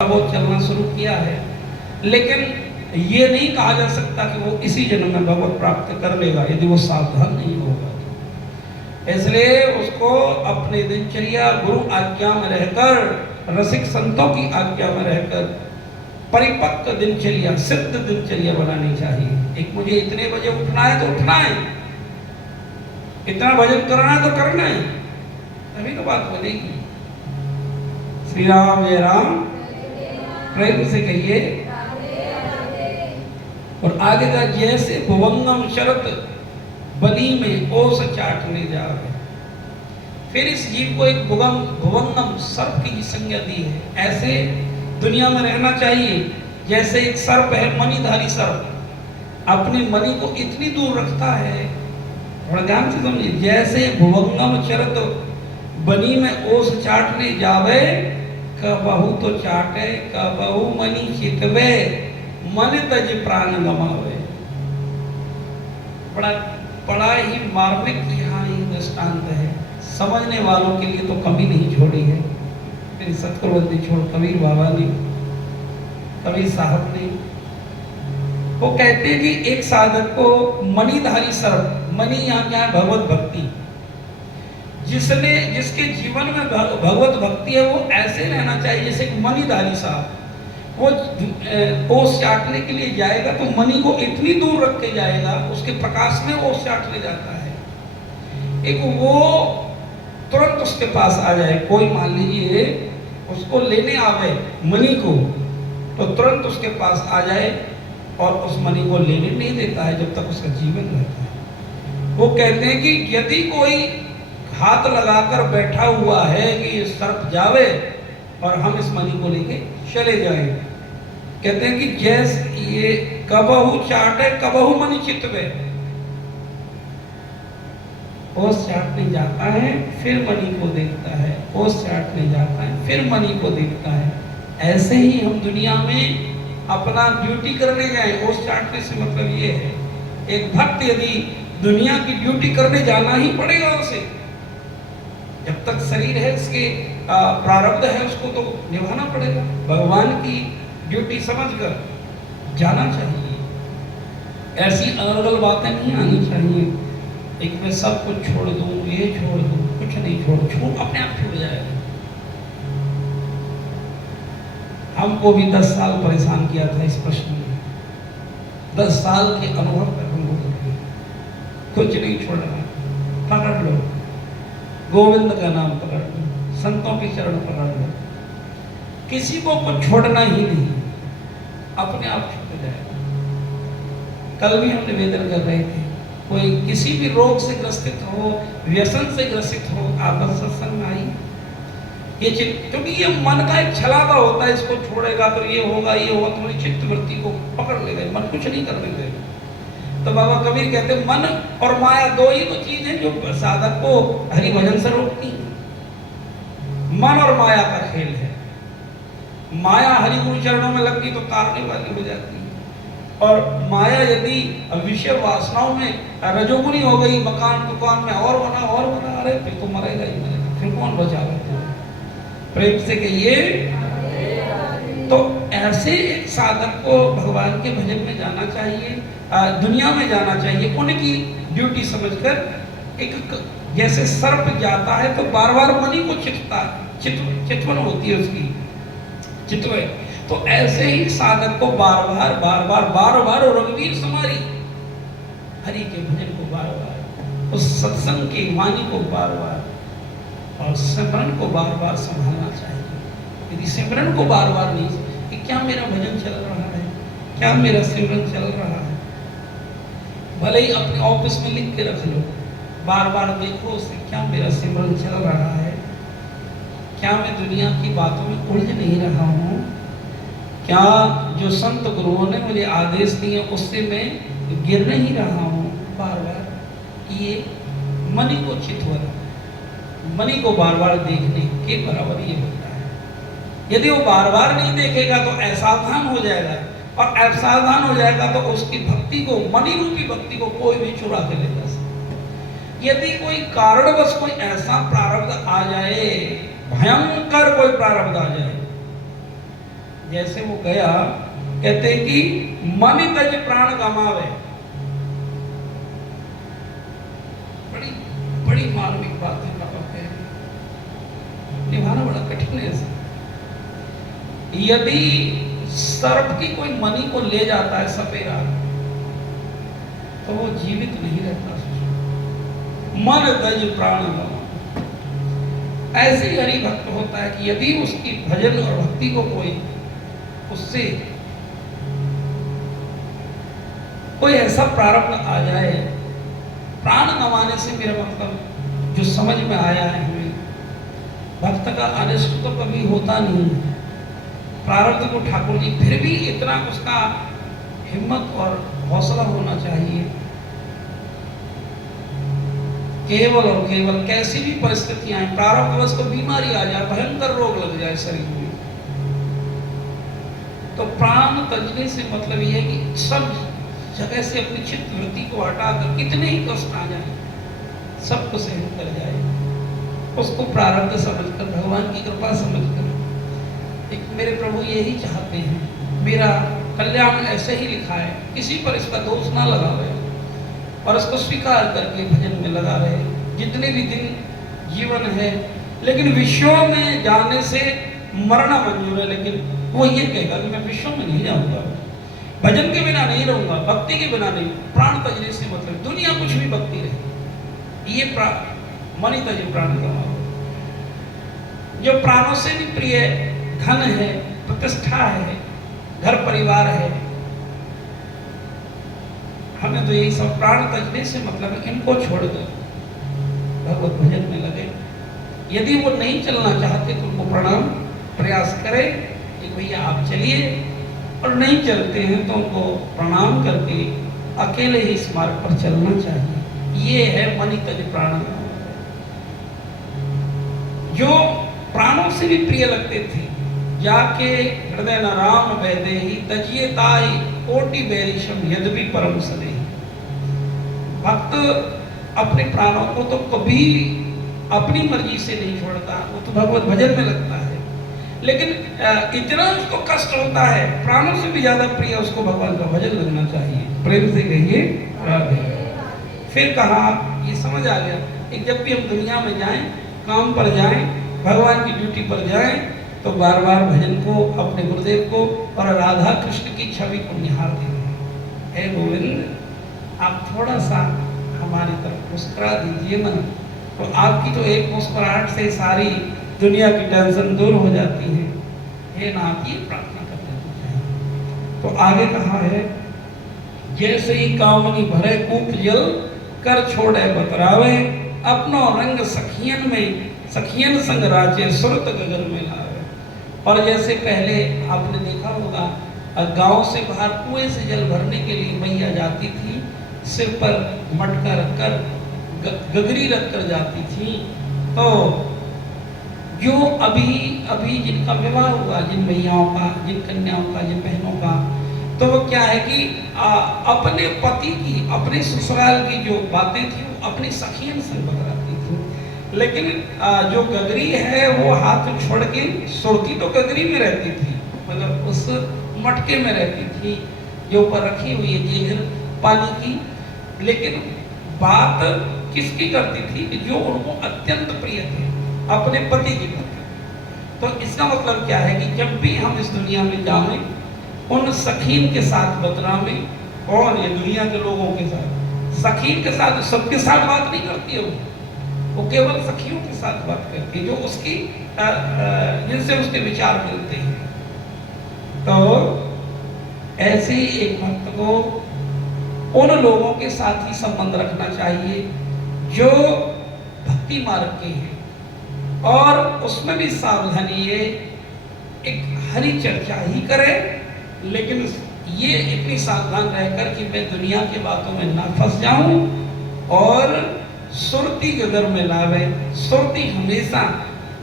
बहुत चलना शुरू किया है, लेकिन ये नहीं कहा जा सकता कि वो इसी जन्म में भगवत प्राप्त कर लेगा यदि वो सावधान नहीं होगा। इसलिए उसको अपने दिनचर्या गुरु आज्ञा में रहकर, रसिक संतों की आज्ञा में रहकर परिपक्व दिनचर्या, सिद्ध दिनचर्या बनानी चाहिए। एक मुझे इतने बजे उठना है तो उठना है, इतना भजन करना है तो करना है, तभी तो बात बनेगी। श्री राम जय राम, प्रेम से कहिए। और आगे का जैसे भुवंगम शरत बनी में ओस चाटने जा रहे। फिर इस जीव को एक भुवंगम सर्प की संज्ञा दी है। ऐसे दुनिया में रहना चाहिए जैसे एक सर्प है, मणिधारी सर्प अपने मणि को इतनी दूर रखता है। और ध्यान से समझिए, जैसे भुवंगम शरत बनी में ओस चाटने जावे, कबहू तो चाटे कबहू मणि चितवे, मन तज प्राण गमावे। बड़ा ही मार्मिक यहाँ ये दृष्टांत है। समझने वालों के लिए तो कमी नहीं छोड़ी है। मेरी सतगुरुवंदी छोड़ कबीर बाबा ने, कबीर साहब ने, वो कहते हैं कि एक साधक को मणिधारी सर्प, मणि यहाँ क्या है? भगवत भक्ति। जिसके जीवन में भगवत भक्ति है वो ऐसे रहना चाहिए जैसे एक मणिधारी साहब। वो ओस चाटने के लिए जाएगा तो मणि को इतनी दूर रख के जाएगा, उसके प्रकाश में ओस चाटने जाता है। एक वो तुरंत उसके पास आ जाए, कोई मान लीजिए उसको लेने आवे मणि को, तो तुरंत उसके पास आ जाए और उस मणि को लेने नहीं देता है जब तक उसका जीवन रहता है। वो कहते हैं कि यदि कोई हाथ लगाकर बैठा हुआ है कि ये सर्प जावे और हम इस मणि को लेके चले जाएं, कहते हैं कि जैसे ये कबहू चाटे कबहू मणि चितवे, ओस चाटने जाता है फिर मणि को देखता है, ओस चाटने जाता है फिर मणि को देखता है। ऐसे ही हम दुनिया में अपना ड्यूटी करने जाए। ओस चाटने से मतलब ये है, एक भक्त यदि दुनिया की ड्यूटी करने जाना ही पड़ेगा उसे, जब तक शरीर है, इसके प्रारब्ध है, उसको तो निभाना पड़ेगा। भगवान की ड्यूटी समझकर जाना चाहिए। ऐसी अलग अलग बातें नहीं आनी चाहिए। एक मैं सब कुछ छोड़ दूं, ये छोड़ दूं, कुछ नहीं छोड़ अपने आप छूट जाएगा। हमको भी 10 साल परेशान किया था इस प्रश्न में। 10 साल के अनुभव पर हम लोग कुछ नहीं छोड़ रहा। पकड़ लो, गोविंद का नाम पकड़ लो, संतों के चरण पकड़ लो, किसी को कुछ छोड़ना ही नहीं, अपने आप छूट जाएगा। कल भी हम निवेदन कर रहे थे, कोई किसी भी रोग से ग्रसित हो, व्यसन से ग्रसित हो, आप सत्संग में आई। ये क्योंकि ये मन का एक छलावा होता है, इसको छोड़ेगा तो ये होगा, तुम्हारी चित्त वृत्ति को पकड़ लेगा, मन कुछ नहीं करने देगा। तो बाबा कबीर कहते हैं मन और माया दो ही तो चीज है जो साधक को हरि भजन से रोकती है। मन और माया का खेल है। माया हरि गुरु चरणों में लगती तो तारने वाली हो जाती है, और माया यदि विषय वासनाओं में रजोगुनी हो गई, मकान दुकान में और बना, अरे फिर तो मरेगा ही मरेगा, फिर कौन बचावे? प्रेम से कहिए। तो ऐसे एक साधक को भगवान के भजन में जाना चाहिए, दुनिया में जाना चाहिए, उनकी ड्यूटी समझकर। एक जैसे सर्प जाता है तो बार बार मणि को चितवन होती है उसकी, चितवे। तो ऐसे ही साधक को बार बार और रघुवीर समारी हरि के भजन को बार बार, उस सत्संग की वाणी को बार बार और सिमरन को बार बार संभालना चाहिए। यदि सिमरन को बार बार नहीं कि क्या मेरा भजन चल रहा है, क्या मेरा सिमरन चल रहा है, भले ही अपने ऑफिस में लिख के रख लो, बार बार देखो उसे, क्या मेरा सिमरन चल रहा है, क्या मैं दुनिया की बातों में उलझ नहीं रहा हूँ, क्या जो संत गुरुओं ने मुझे आदेश दिए उससे मैं गिर नहीं रहा हूँ। बार बार ये मणि को चितवन, मणि को बार बार देखने के बराबर ये होता है। यदि वो बार बार नहीं देखेगा तो असावधान हो जाएगा, और असावधान हो जाएगा तो उसकी भक्ति को, मणि रूपी भक्ति को कोई भी चुरा के ले जा सकता। यदि कोई कारणवश कोई ऐसा प्रारब्ध आ जाए, भयंकर कोई प्रारब्ध आ जाए, जैसे वो गया, कहते हैं कि मन तज प्राण गमावे। बड़ी बड़ी मार्मिक बात है बाबा कह रहे, निभाना बड़ा कठिन है। यदि सर्प की कोई मणि को ले जाता है सपेरा, तो वो जीवित नहीं रहता। मन तज प्राण गमावे। ऐसे ही हरि भक्त होता है कि यदि उसकी भजन और भक्ति को उससे कोई ऐसा प्रारब्ध आ जाए, प्राण गंवाने से मेरा मतलब जो समझ में आया है हमें, भक्त का अनिष्ट तो कभी होता नहीं है। प्रारब्ध को ठाकुर जी फिर भी इतना उसका हिम्मत और हौसला होना चाहिए, केवल और केवल कैसी भी परिस्थितियां आए, प्रारब्धवश को बीमारी आ जाए, भयंकर रोग लग जाए शरीर में, तो प्राण तजने से मतलब यह है कि सब जगह से अपनी चित्त वृत्ति को हटाकर कितने ही कष्ट आ जाए सबको सहन कर जाए, उसको प्रारब्ध समझकर, भगवान की कृपा समझकर। एक मेरे प्रभु यही चाहते हैं, मेरा कल्याण ऐसे ही लिखा है, किसी पर इसका दोष ना लगावे और इसको स्वीकार करके भजन में लगा रहे। जितने भी दिन जीवन है, लेकिन विश्व में जाने से मरना मंजूर है, लेकिन वो ये कहेगा कि मैं विश्व में नहीं जाऊंगा, भजन के बिना नहीं रहूंगा, भक्ति के बिना नहीं। प्राण तजने से मतलब दुनिया कुछ भी भक्ति रहे, ये मणि तज प्राण गंवावे। जो प्राणों से भी प्रिय धन है, प्रतिष्ठा है, घर परिवार है, हमें तो यही सब प्राण तजने से मतलब इनको छोड़कर भगवत भजन में लगे। यदि वो नहीं चलना चाहते तो उनको प्रणाम प्रयास करें कि भैया आप चलिए, और नहीं चलते हैं तो उनको प्रणाम करके अकेले ही इस मार्ग पर चलना चाहिए। ये है मणि तज प्राण। जो प्राणों से भी प्रिय लगते थे, जाके हृदय न राम वैदे ही तजिए ताई कोटि बैरिशम यद्यपि परम सदे। भक्त अपने प्राणों को तो कभी अपनी मर्जी से नहीं छोड़ता, वो तो भगवत भजन में लगता है, लेकिन इतना उसको कष्ट होता है, प्राणों से भी ज्यादा प्रिय उसको भगवान का भजन लगना चाहिए। प्रेम से कहिए राधे। फिर कहा, ये समझ आ गया कि जब भी हम दुनिया में जाएं, काम पर जाएं, भगवान की ड्यूटी पर जाएं, तो बार बार भजन को, अपने गुरुदेव को और राधा कृष्ण की छवि को निहारते हैं। हे गोविंद, आप थोड़ा सा हमारी तरफ मुस्कुरा दीजिए ना, तो आपकी तो एक मुस्कुराहट से सारी दुनिया की टेंशन दूर हो जाती है। हे नाथ, ये प्रार्थना करते हैं। तो आगे कहा है, जैसे ही कामनी भरे कूप जल कर छोड़े बतरावे, अपनो रंग सखियन में सखियन संग राजे सुरत गगन में लावे। और जैसे पहले आपने देखा होगा, गांव से बाहर कुएं से जल भरने के लिए मैया जाती थी, सिर पर मटका रखकर, गगरी रखकर जाती थी। तो जो अभी जिनका विवाह हुआ, जिन मैयाओं का, जिन कन्याओं का, जिन बहनों का, तो वो क्या है कि अपने पति की, अपने ससुराल की जो बातें थी वो अपनी सखियन से बतलाती थी। लेकिन जो गगरी है वो हाथ छोड़ के, सुरती तो गगरी में रहती थी, मतलब उस मटके में रहती थी जो ऊपर रखी हुई है जेहर पानी की, लेकिन बात किसकी करती थी कि जो उनको अत्यंत प्रिय थे, अपने पति की करती। तो इसका मतलब क्या है कि जब भी हम इस दुनिया में जाएं, उन सखीन के साथ बतरावें, और ये दुनिया के लोगों के साथ, सखीन के साथ, सबके साथ बात नहीं करती है वो केवल सखियों के साथ बात करती है, जो उसकी जिनसे उसके विचार मिलते हैं। तो ऐसे ही एक भक्त को उन लोगों के साथ ही संबंध रखना चाहिए जो भक्ति मार्ग के हैं, और उसमें भी सावधानी ये, एक हरि चर्चा ही करे, लेकिन ये इतनी सावधान रहकर कि मैं दुनिया की बातों में ना फंस जाऊं, और सुरती गगर में लावे। सुरती हमेशा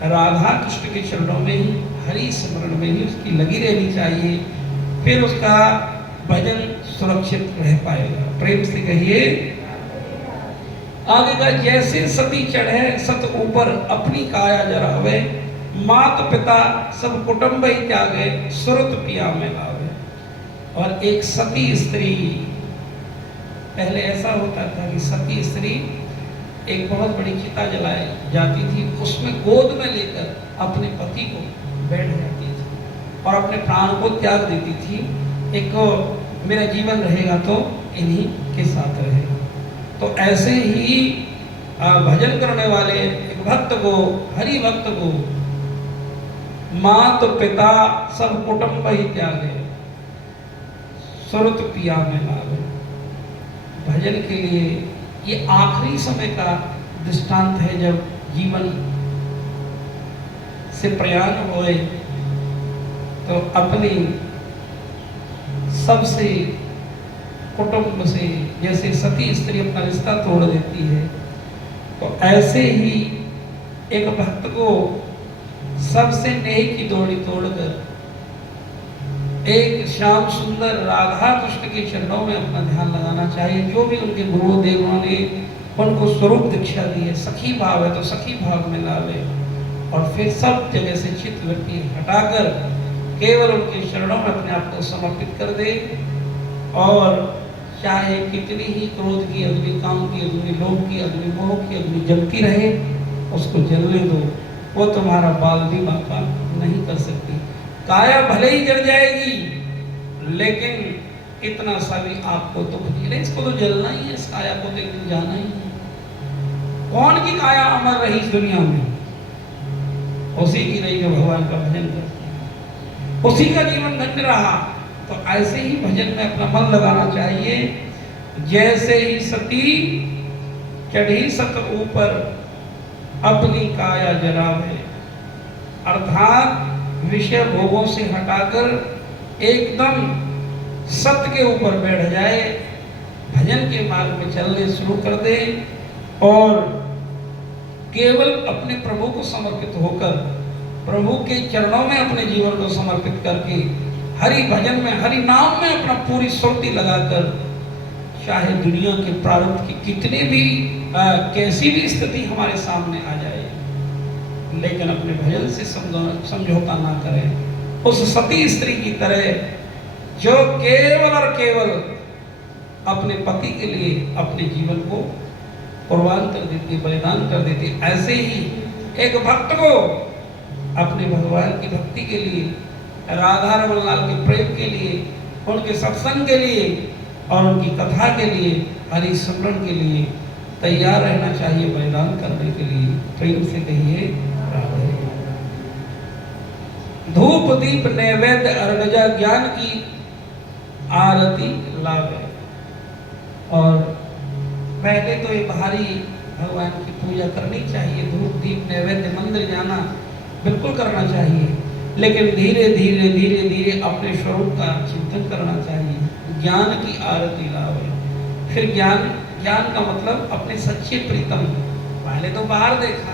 राधा कृष्ण के चरणों में ही, हरि स्मरण में ही उसकी लगी रहनी चाहिए, फिर उसका भजन सुरक्षित रह पाएगा। प्रेम से कहिए आगे का, जैसे सती चढ़े सत ऊपर अपनी काया जरावे, मात पिता सब कुटुंब ही त्यागे, सुरत पिया में लावे। और एक सती स्त्री, पहले ऐसा होता था कि सती स्त्री एक बहुत बड़ी चिता जलाई जाती थी, उसमें गोद में लेकर अपने पति को बैठ जाती थी और अपने प्राण को त्याग देती थी। एक मेरा जीवन रहेगा तो इन्हीं के साथ रहेगा। तो ऐसे ही भजन करने वाले एक भक्त को, हरि भक्त को, मात पिता सब कुटुंब ही त्यागे, सुरत पिया में लावे। भजन के लिए ये आखिरी समय का दृष्टांत है, जब जीवन से प्रयाण होए तो अपनी सबसे कुटुंब से, जैसे सती स्त्री अपना रिश्ता तोड़ देती है, तो ऐसे ही एक भक्त को सबसे नेह की डोरी तोड़कर एक श्याम सुंदर राधा कृष्ण के चरणों में अपना ध्यान लगाना चाहिए। जो भी उनके गुरुदेवों ने उनको स्वरूप दीक्षा दी है, सखी भाव है तो सखी भाव में लावे और फिर सब जगह से चित्त वृत्ति हटाकर केवल उनके चरणों में अपने आप को समर्पित कर दे। और चाहे कितनी ही क्रोध की अग्नि, काम की अग्नि, लोभ की अग्नि, मोह की अग्नि जलती रहे, उसको जलने दो। वो तुम्हारा बाल भी बापा नहीं कर सकती। काया भले ही जल जाएगी, लेकिन इतना सा भी आपको दुख नहीं है। इसको तो जलना ही है, इस काया को तो एक दिन जाना ही है। कौन की काया अमर रही इस दुनिया में? उसी की रही जो भगवान का भजन करती है, उसी का जीवन धन्य रहा। तो ऐसे ही भजन में अपना मन लगाना चाहिए। जैसे ही सती चढ़ी सत ऊपर, अपनी काया जरावे, अर्थात विषय भोगों से हटाकर एकदम सत्य के ऊपर बैठ जाए, भजन के मार्ग में चलने शुरू कर दे और केवल अपने प्रभु को समर्पित होकर, प्रभु के चरणों में अपने जीवन को समर्पित करके, हरि भजन में, हरि नाम में अपना पूरी सुरती लगाकर, चाहे दुनिया के प्रारब्ध की कितने भी कैसी भी स्थिति हमारे सामने आ जाए, लेकिन अपने भजन से समझौता ना करें। उस सती स्त्री की तरह जो केवल और केवल अपने पति के लिए अपने जीवन को कुर्बान कर देती, बलिदान कर देती, ऐसे ही एक भक्त को अपने भगवान की भक्ति के लिए, राधा रमन लाल के प्रेम के लिए, उनके सत्संग के लिए और उनकी कथा के लिए, हरि स्मरण के लिए तैयार रहना चाहिए, बलिदान करने के लिए। प्रेम से कहिए राधे। धूप दीप नैवेद्य अर्घजा, ज्ञान की आरती लावे। और पहले तो ये भारी भगवान की पूजा करनी चाहिए, धूप दीप नैवेद्य, मंदिर जाना बिल्कुल करना चाहिए, लेकिन धीरे धीरे धीरे धीरे अपने स्वरूप का चिंतन करना चाहिए। ज्ञान की आरती लावे। फिर ज्ञान का मतलब अपने सच्चे प्रीतम, पहले तो बाहर देखा,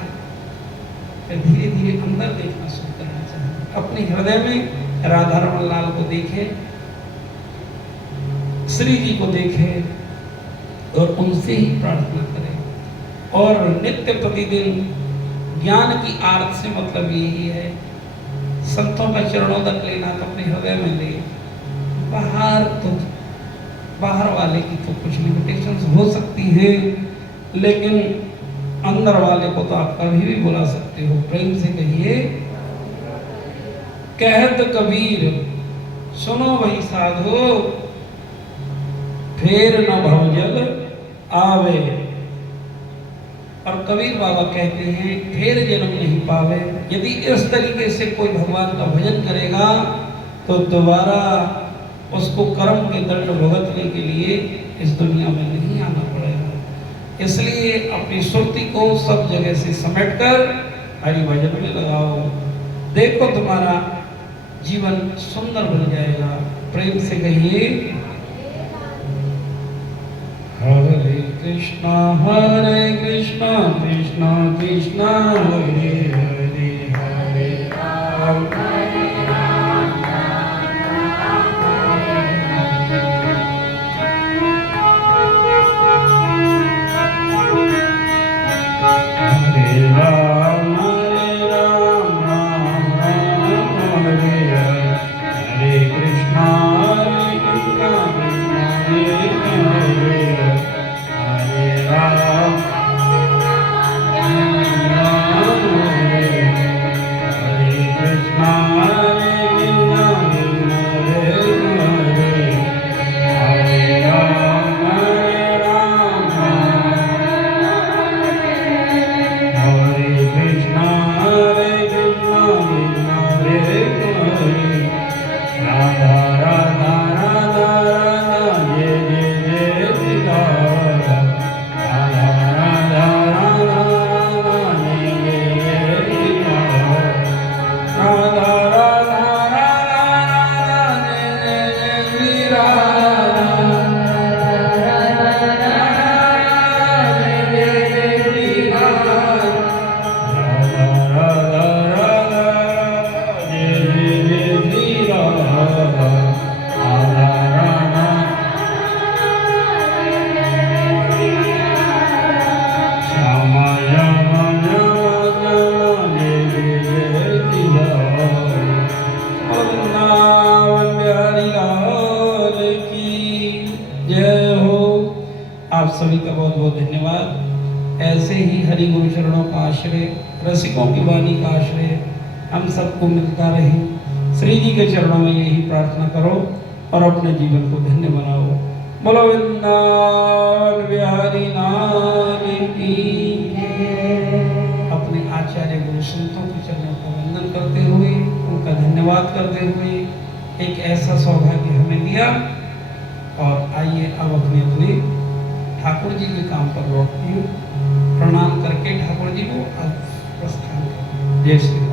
फिर धीरे धीरे अंदर देखना शुरू करना चाहिए। अपने हृदय में राधा रमन लाल को देखे, श्री जी को देखे और उनसे ही प्रार्थना करें। और नित्य प्रतिदिन ज्ञान की आरती से मतलब यही है, संतों का चरणों तक लेना तो अपने हृदय में ले। बाहर वाले की तो कुछ लिमिटेशंस हो सकती है, लेकिन अंदर वाले को तो आप कभी भी बुला सकते हो। प्रेम से कहिए, कहत कबीर सुनो वही साधो, फेर न भवजल आवे। और कबीर बाबा कहते हैं फिर जन्म नहीं पावे। यदि इस तरीके से कोई भगवान का भजन करेगा तो दोबारा उसको कर्म के दंड भुगतने के लिए इस दुनिया में नहीं आना पड़ेगा। इसलिए अपनी सुरती को सब जगह से समेटकर हरि भजन में लगाओ, देखो तुम्हारा जीवन सुंदर बन जाएगा। प्रेम से कहिए, हरे कृष्णा कृष्णा कृष्णा हरे हरे, हरे राम हरे राम सभी का बहुत बहुत धन्यवाद। ऐसे ही हरि गुरु चरणों का आश्रय, रसिकों की वाणी का आश्रय हम सबको मिलता रहे। श्री जी के चरणों में यही प्रार्थना करो और अपने जीवन को धन्य बनाओ। बोलो वृंदावन बिहारी लाल की। अपने आचार्य गुरु संतों के चरणों का वंदन करते हुए, उनका धन्यवाद करते हुए, एक ऐसा सौभाग्य हमें दिया। और आइए अब अपने अपने ठाकुर जी के काम पर लौटते हैं। प्रणाम करके ठाकुर जी को प्रस्थान करें। जय श्री